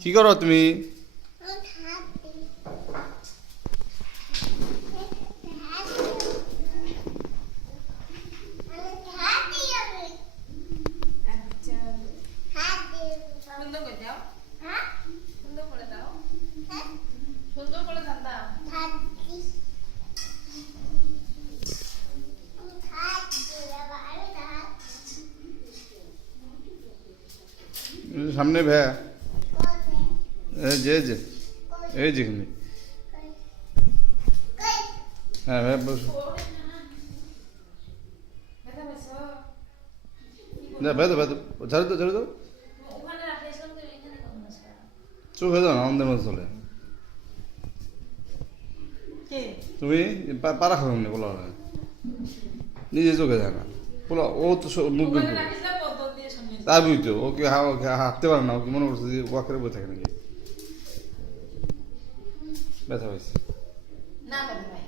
কি করো তুমি? সুন্দর করে দাও। সুন্দর করে দাও। সুন্দর করে দাও। সামনে ভ্যা এই যে এই যেখানে হ্যাঁ ভ্যা বসো ব্যথা পেয়েছো? না ভ্যা তো ঝাড়ু দাও ওখানে রাখেছিলাম তো এখানে কখন আসবে? চোখ হয়ে যাও না আমাদের মধ্যে চলে কে? তুমি পারা খাও না বলো নিজে চোখে যায় না বলো ও তো মুখ ওখানে বের রাখেছিলাম বোতল দিয়ে সঙ্গে। তার বুঝতো ও কি হাঁটতে পারে না ও কি মনে করছে যে ওয়াকের বই থাকে নাকি ব্যথা হয়েছে না ব্যথা ভাই।